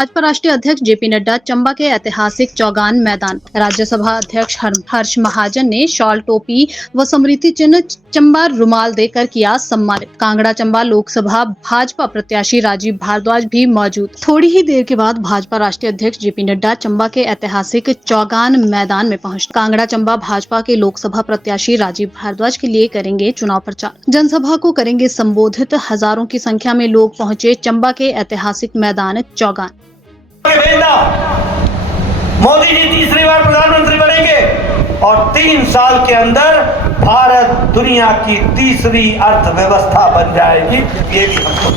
भाजपा राष्ट्रीय अध्यक्ष जेपी नड्डा चंबा के ऐतिहासिक चौगान मैदान। राज्यसभा अध्यक्ष हर्ष महाजन ने शॉल, टोपी व स्मृति चिन्ह, चंबा रुमाल देकर किया सम्मानित। कांगड़ा चंबा लोकसभा भाजपा प्रत्याशी राजीव भारद्वाज भी मौजूद। थोड़ी ही देर के बाद भाजपा राष्ट्रीय अध्यक्ष जेपी नड्डा चंबा के ऐतिहासिक चौगान मैदान में पहुंचे। कांगड़ा चंबा भाजपा के लोकसभा प्रत्याशी राजीव भारद्वाज के लिए करेंगे चुनाव प्रचार। जनसभा को करेंगे संबोधित। हजारों की संख्या में लोग पहुंचे चंबा के ऐतिहासिक मैदान चौगान। मोदी जी तीसरी बार प्रधानमंत्री बनेंगे और 3 साल के अंदर भारत दुनिया की तीसरी अर्थव्यवस्था बन जाएगी। ये भी हमको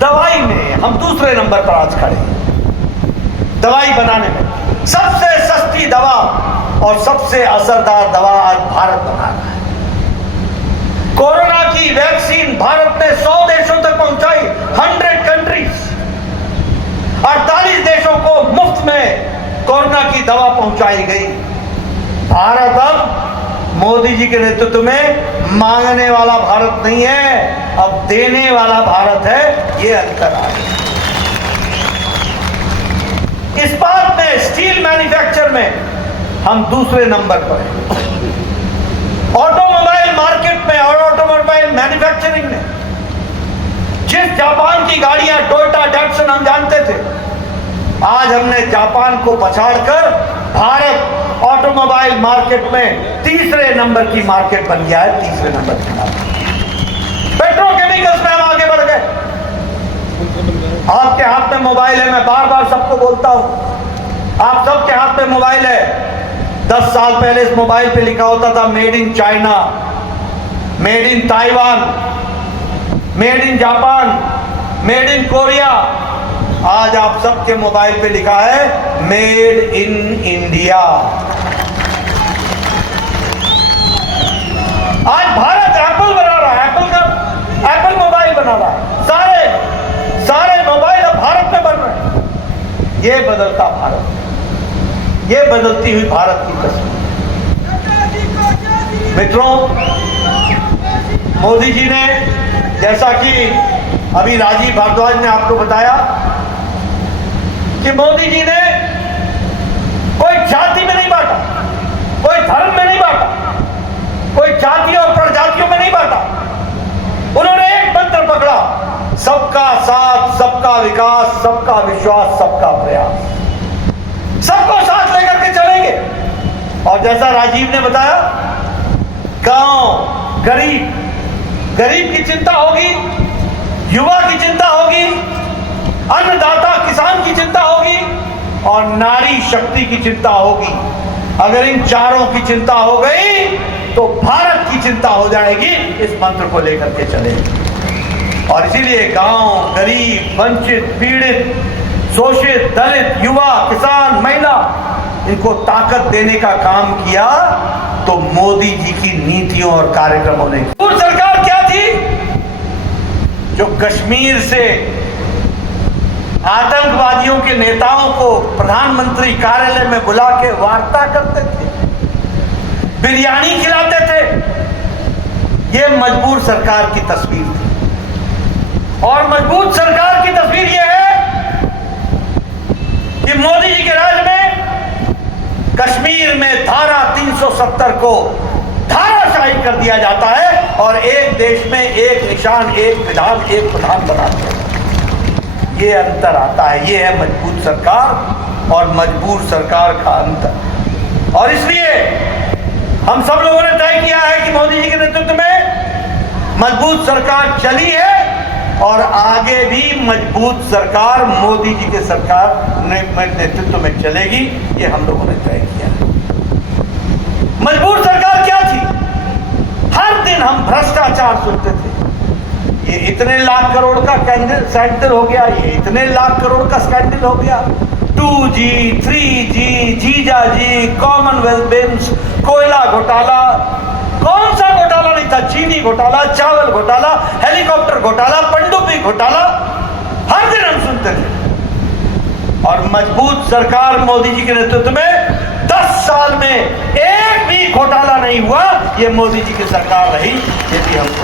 दवाई में हम दूसरे नंबर पर आज खड़े हैं। दवाई बनाने में सबसे सस्ती दवा और सबसे असरदार दवा आज भारत बना रहा है। कोरोना की वैक्सीन भारत ने 100 देशों तक पहुंचाई। 100 कंट्रीज, 48 देशों को मुफ्त में कोरोना की दवा पहुंचाई गई। भारत अब मोदी जी के नेतृत्व में मांगने वाला भारत नहीं है, अब देने वाला भारत है। ये अंतर आ गया। इस्पात में, स्टील मैन्युफैक्चर में हम दूसरे नंबर पर हैं। ऑटोमोबाइल मार्केट में और ऑटोमोबाइल मैन्युफैक्चरिंग में जिस जापान की गाड़ियां टोयोटा, डैटसन हम जानते थे, आज हमने जापान को पछाड़कर भारत ऑटोमोबाइल मार्केट में तीसरे नंबर की मार्केट बन गया है। तीसरे नंबर की मार्केट। पेट्रोकेमिकल्स में हम आगे बढ़ गए। आपके हाथ में मोबाइल है, मैं बार बार सबको बोलता हूं, आप सबके हाथ में मोबाइल है। 10 साल पहले इस मोबाइल पे लिखा होता था made in China, made in Taiwan, made in Japan, made in Korea. आज आप सबके मोबाइल पे लिखा है मेड इन इंडिया। आज भारत एप्पल बना रहा है, एप्पल मोबाइल बना रहा है। सारे मोबाइल अब भारत में बन रहे हैं। ये बदलता भारत, ये बदलती हुई भारत की तस्वीर। मित्रों, मोदी जी ने, जैसा कि अभी राजीव भारद्वाज ने आपको बताया, कि मोदी जी ने कोई जाति में नहीं बांटा, कोई धर्म में नहीं बांटा, कोई जातियों और प्रजातियों में नहीं बांटा। उन्होंने एक मंत्र पकड़ा, सबका साथ, सबका विकास, सबका विश्वास, सबका प्रयास। सबको साथ लेकर के चलेंगे। और जैसा राजीव ने बताया, गांव, गरीब की चिंता होगी, युवा की चिंता होगी, अन्नदाता किसान की चिंता होगी और नारी शक्ति की चिंता होगी। अगर इन चारों की चिंता हो गई तो भारत की चिंता हो जाएगी। इस मंत्र को लेकर के चलेंगे। और इसीलिए गांव, गरीब, वंचित, पीड़ित, शोषित, दलित, युवा, किसान, महिला, इनको ताकत देने का काम किया तो मोदी जी की नीतियों और कार्यक्रमों ने। पूर्व सरकार क्या थी? जो कश्मीर से आतंकवादियों के नेताओं को प्रधानमंत्री कार्यालय में बुला के वार्ता करते थे, बिरयानी खिलाते थे। यह मजबूर सरकार की तस्वीर थी। और मजबूत सरकार की तस्वीर यह है कि मोदी जी के राज में कश्मीर में धारा 370 को धाराशाही कर दिया जाता है और एक देश में एक निशान, एक विधान, एक प्रधान बनाते हैं। ये अंतर आता है। ये है मजबूत सरकार और मजबूर सरकार का अंतर। और इसलिए हम सब लोगों ने तय किया है कि मोदी जी के नेतृत्व में मजबूत सरकार चली है और आगे भी मजबूत सरकार मोदी जी के सरकार नेतृत्व में चलेगी। ये हम लोगों ने तय किया है। मजबूर सरकार क्या थी? हर दिन हम भ्रष्टाचार सुनते थे। ये इतने लाख करोड़ का स्कैंडल हो गया, ये इतने लाख करोड़ का स्कैंडल हो गया। 2G, 3G, जीजाजी, कॉमनवेल्थ गेम्स, कोयला घोटाला, कौन सा घोटाला नहीं था? चीनी घोटाला, चावल घोटाला, हेलीकॉप्टर घोटाला, पनडुब्बी घोटाला, हर दिन हम सुनते थे। और मजबूत सरकार मोदी जी के नेतृत्व में 10 साल में एक भी घोटाला नहीं हुआ। ये मोदी जी की सरकार रही। ये भी हमको